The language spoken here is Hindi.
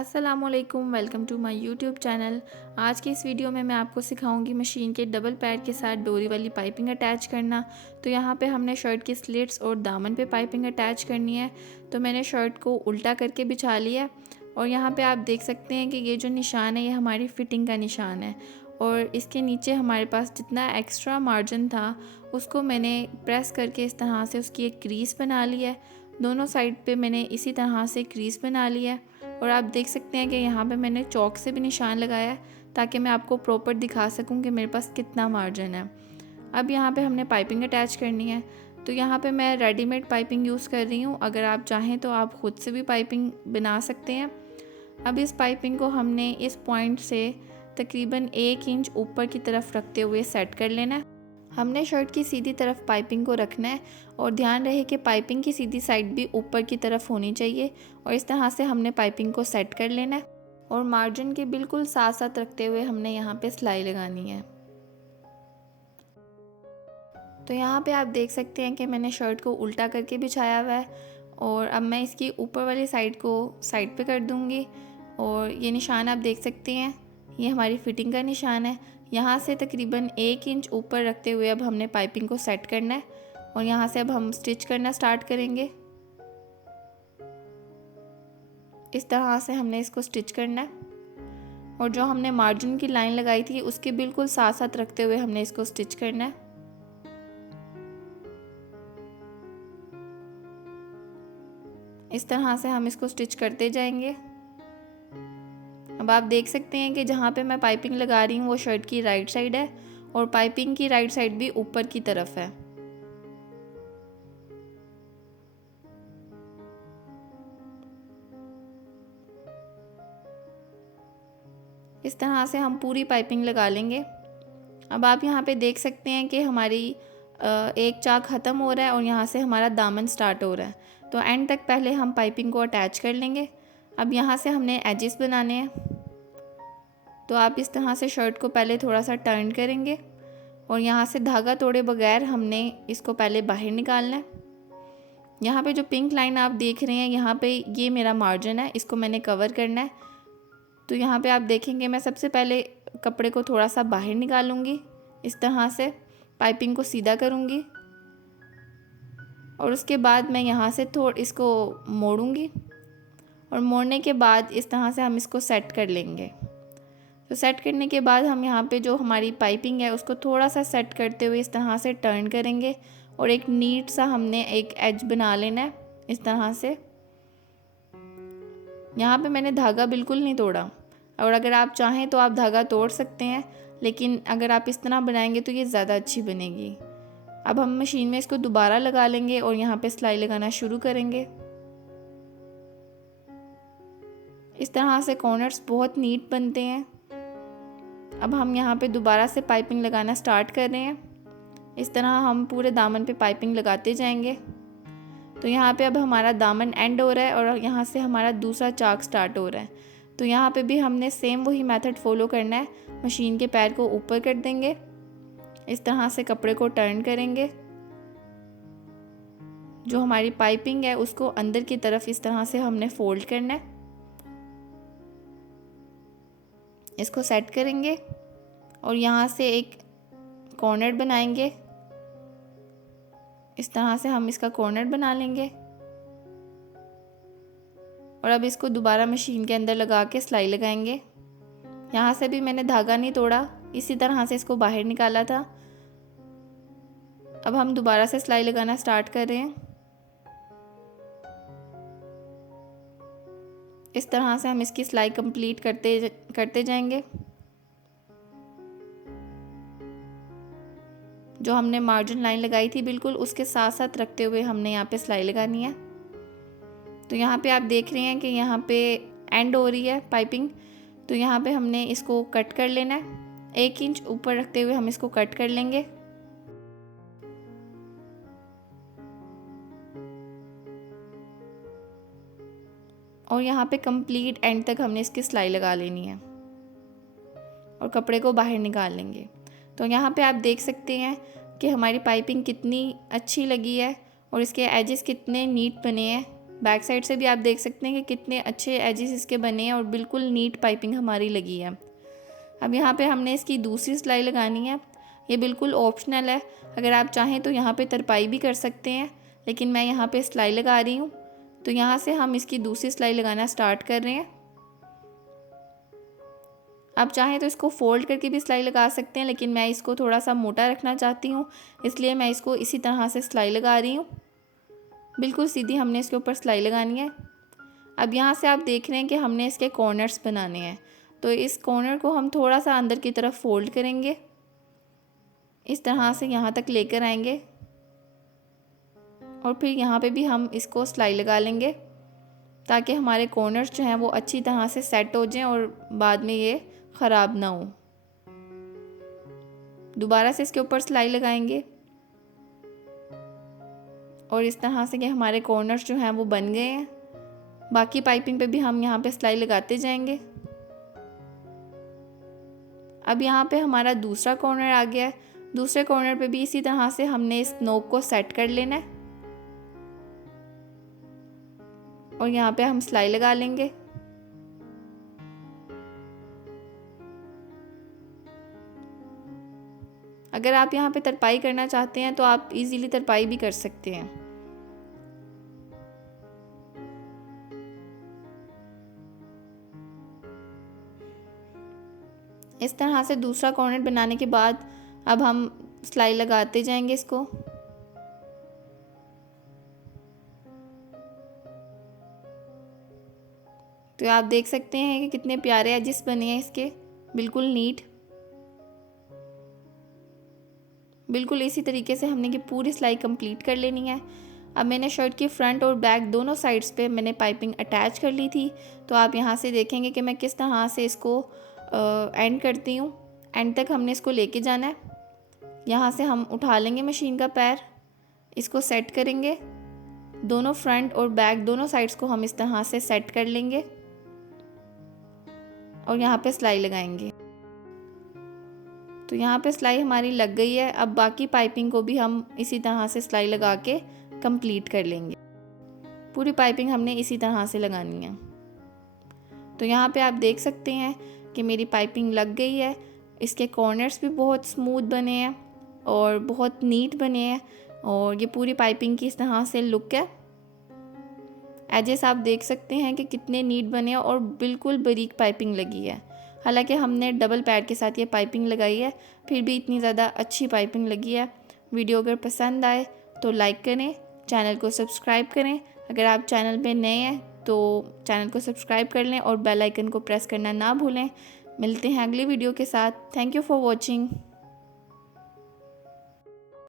अस्सलामुअलैकुम, welcome to my YouTube channel. आज की इस वीडियो में मैं आपको सिखाऊंगी मशीन के डबल पैड के साथ डोरी वाली पाइपिंग अटैच करना। तो यहाँ पे हमने शर्ट की स्लिट्स और दामन पे पाइपिंग अटैच करनी है। तो मैंने शर्ट को उल्टा करके बिछा लिया और यहाँ पे आप देख सकते हैं कि ये जो निशान है ये हमारी फ़िटिंग का निशान है। और इसके नीचे हमारे पास जितना एक्स्ट्रा मार्जिन था उसको मैंने प्रेस करके इस तरह से उसकी एक क्रीज़ बना ली है। दोनों साइड पे मैंने इसी तरह से क्रीज़ बना लिया है। और आप देख सकते हैं कि यहाँ पे मैंने चौक से भी निशान लगाया है ताकि मैं आपको प्रॉपर दिखा सकूँ कि मेरे पास कितना मार्जिन है। अब यहाँ पे हमने पाइपिंग अटैच करनी है। तो यहाँ पे मैं रेडीमेड पाइपिंग यूज़ कर रही हूँ, अगर आप चाहें तो आप ख़ुद से भी पाइपिंग बना सकते हैं। अब इस पाइपिंग को हमने इस पॉइंट से तकरीबन 1 इंच ऊपर की तरफ रखते हुए सेट कर लेना है। हमने शर्ट की सीधी तरफ पाइपिंग को रखना है और ध्यान रहे कि पाइपिंग की सीधी साइड भी ऊपर की तरफ होनी चाहिए और इस तरह से हमने पाइपिंग को सेट कर लेना है। और मार्जिन के बिल्कुल साथ साथ रखते हुए हमने यहाँ पे सिलाई लगानी है। तो यहाँ पे आप देख सकते हैं कि मैंने शर्ट को उल्टा करके बिछाया हुआ है और अब मैं इसकी ऊपर वाली साइड को साइड पे कर दूँगी। और ये निशान आप देख सकते हैं, ये हमारी फ़िटिंग का निशान है। यहाँ से तकरीबन 1 इंच ऊपर रखते हुए अब हमने पाइपिंग को सेट करना है और यहाँ से अब हम स्टिच करना स्टार्ट करेंगे। इस तरह से हमने इसको स्टिच करना है और जो हमने मार्जिन की लाइन लगाई थी उसके बिल्कुल साथ साथ रखते हुए हमने इसको स्टिच करना है। इस तरह से हम इसको स्टिच करते जाएंगे। अब आप देख सकते हैं कि जहाँ पे मैं पाइपिंग लगा रही हूँ वो शर्ट की राइट साइड है और पाइपिंग की राइट साइड भी ऊपर की तरफ है। इस तरह से हम पूरी पाइपिंग लगा लेंगे। अब आप यहाँ पे देख सकते हैं कि हमारी एक चाक ख़त्म हो रहा है और यहाँ से हमारा दामन स्टार्ट हो रहा है। तो एंड तक पहले हम पाइपिंग को अटैच कर लेंगे। अब यहाँ से हमने एजेस बनाने हैं। तो आप इस तरह से शर्ट को पहले थोड़ा सा टर्न करेंगे और यहाँ से धागा तोड़े बगैर हमने इसको पहले बाहर निकालना है। यहाँ पे जो पिंक लाइन आप देख रहे हैं यहाँ पे ये मेरा मार्जिन है, इसको मैंने कवर करना है। तो यहाँ पे आप देखेंगे मैं सबसे पहले कपड़े को थोड़ा सा बाहर निकालूंगी, इस तरह से पाइपिंग को सीधा करूँगी और उसके बाद मैं यहाँ से इसको मोड़ूंगी और मोड़ने के बाद इस तरह से हम इसको सेट कर लेंगे। तो सेट करने के बाद हम यहाँ पे जो हमारी पाइपिंग है उसको थोड़ा सा सेट करते हुए इस तरह से टर्न करेंगे और एक नीट सा हमने एक एज बना लेना है इस तरह से। यहाँ पे मैंने धागा बिल्कुल नहीं तोड़ा और अगर आप चाहें तो आप धागा तोड़ सकते हैं, लेकिन अगर आप इस तरह बनाएंगे तो ये ज़्यादा अच्छी बनेगी। अब हम मशीन में इसको दोबारा लगा लेंगे और यहाँ पे सिलाई लगाना शुरू करेंगे। इस तरह से कॉर्नर्स बहुत नीट बनते हैं। अब हम यहाँ पे दोबारा से पाइपिंग लगाना स्टार्ट कर रहे हैं। इस तरह हम पूरे दामन पे पाइपिंग लगाते जाएंगे। तो यहाँ पे अब हमारा दामन एंड हो रहा है और यहाँ से हमारा दूसरा चाक स्टार्ट हो रहा है। तो यहाँ पे भी हमने सेम वही मेथड फॉलो करना है। मशीन के पैर को ऊपर कर देंगे, इस तरह से कपड़े को टर्न करेंगे, जो हमारी पाइपिंग है उसको अंदर की तरफ इस तरह से हमने फोल्ड करना है। इसको सेट करेंगे और यहाँ से एक कॉर्नर बनाएंगे। इस तरह से हम इसका कॉर्नर बना लेंगे और अब इसको दोबारा मशीन के अंदर लगा के सिलाई लगाएंगे। यहाँ से भी मैंने धागा नहीं तोड़ा, इसी तरह से इसको बाहर निकाला था। अब हम दोबारा से सिलाई लगाना स्टार्ट कर रहे हैं। इस तरह से हम इसकी सिलाई कंप्लीट करते जाएंगे। जो हमने मार्जिन लाइन लगाई थी बिल्कुल उसके साथ साथ रखते हुए हमने यहाँ पे सिलाई लगानी है। तो यहाँ पे आप देख रहे हैं कि यहाँ पे एंड हो रही है पाइपिंग। तो यहाँ पे हमने इसको कट कर लेना है। 1 इंच ऊपर रखते हुए हम इसको कट कर लेंगे। और यहाँ पे कंप्लीट एंड तक हमने इसकी सिलाई लगा लेनी है और कपड़े को बाहर निकाल लेंगे। तो यहाँ पे आप देख सकते हैं कि हमारी पाइपिंग कितनी अच्छी लगी है और इसके एजेस कितने नीट बने हैं। बैक साइड से भी आप देख सकते हैं कि कितने अच्छे एजेस इसके बने हैं और बिल्कुल नीट पाइपिंग हमारी लगी है। अब यहाँ पे हमने इसकी दूसरी सिलाई लगानी है। ये बिल्कुल ऑप्शनल है, अगर आप चाहें तो यहाँ पे तरपाई भी कर सकते हैं, लेकिन मैं यहाँ पे सिलाई लगा रही हूँ। तो यहाँ से हम इसकी दूसरी सिलाई लगाना स्टार्ट कर रहे हैं। आप चाहें तो इसको फोल्ड करके भी सिलाई लगा सकते हैं, लेकिन मैं इसको थोड़ा सा मोटा रखना चाहती हूँ, इसलिए मैं इसको इसी तरह से सिलाई लगा रही हूँ। बिल्कुल सीधी हमने इसके ऊपर सिलाई लगानी है। अब यहाँ से आप देख रहे हैं कि हमने इसके कॉर्नर्स बनाने हैं, तो इस कॉर्नर को हम थोड़ा सा अंदर की तरफ फोल्ड करेंगे, इस तरह से यहाँ तक लेकर आएंगे और फिर यहाँ पे भी हम इसको सिलाई लगा लेंगे ताकि हमारे कॉर्नर्स जो हैं वो अच्छी तरह से सेट हो जाएं और बाद में ये ख़राब ना हो। दोबारा से इसके ऊपर सिलाई लगाएंगे और इस तरह से कि हमारे कॉर्नर्स जो हैं वो बन गए हैं। बाकी पाइपिंग पे भी हम यहाँ पे सिलाई लगाते जाएंगे। अब यहाँ पे हमारा दूसरा कॉर्नर आ गया है। दूसरे कॉर्नर पे भी इसी तरह से हमने इस नोक को सेट कर लेना है और यहाँ पे हम सिलाई लगा लेंगे। अगर आप यहाँ पे तरपाई करना चाहते हैं तो आप इजीली तरपाई भी कर सकते हैं। इस तरह से दूसरा कॉर्नर बनाने के बाद अब हम सिलाई लगाते जाएंगे इसको। तो आप देख सकते हैं कि कितने प्यारे एजेस बने हैं इसके, बिल्कुल नीट। बिल्कुल इसी तरीके से हमने कि पूरी सिलाई कंप्लीट कर लेनी है। अब मैंने शर्ट की फ्रंट और बैक दोनों साइड्स पे मैंने पाइपिंग अटैच कर ली थी। तो आप यहाँ से देखेंगे कि मैं किस तरह से इसको एंड करती हूँ। एंड तक हमने इसको लेके जाना है। यहाँ से हम उठा लेंगे मशीन का पैर, इसको सेट करेंगे। दोनों फ्रंट और बैक दोनों साइड्स को हम इस तरह से सेट कर लेंगे और यहाँ पे सिलाई लगाएंगे। तो यहाँ पे सिलाई हमारी लग गई है। अब बाकी पाइपिंग को भी हम इसी तरह से सिलाई लगा के कंप्लीट कर लेंगे। पूरी पाइपिंग हमने इसी तरह से लगानी है। तो यहाँ पे आप देख सकते हैं कि मेरी पाइपिंग लग गई है। इसके कॉर्नर्स भी बहुत स्मूथ बने हैं और बहुत नीट बने हैं और ये पूरी पाइपिंग की इस तरह से लुक है। एजेस आप देख सकते हैं कि कितने नीट बने हैं और बिल्कुल बारीक पाइपिंग लगी है। हालांकि हमने डबल पैड के साथ ये पाइपिंग लगाई है, फिर भी इतनी ज़्यादा अच्छी पाइपिंग लगी है। वीडियो अगर पसंद आए तो लाइक करें, चैनल को सब्सक्राइब करें। अगर आप चैनल पे नए हैं तो चैनल को सब्सक्राइब कर लें और बेल आइकन को प्रेस करना ना भूलें। मिलते हैं अगली वीडियो के साथ। Thank you for watching.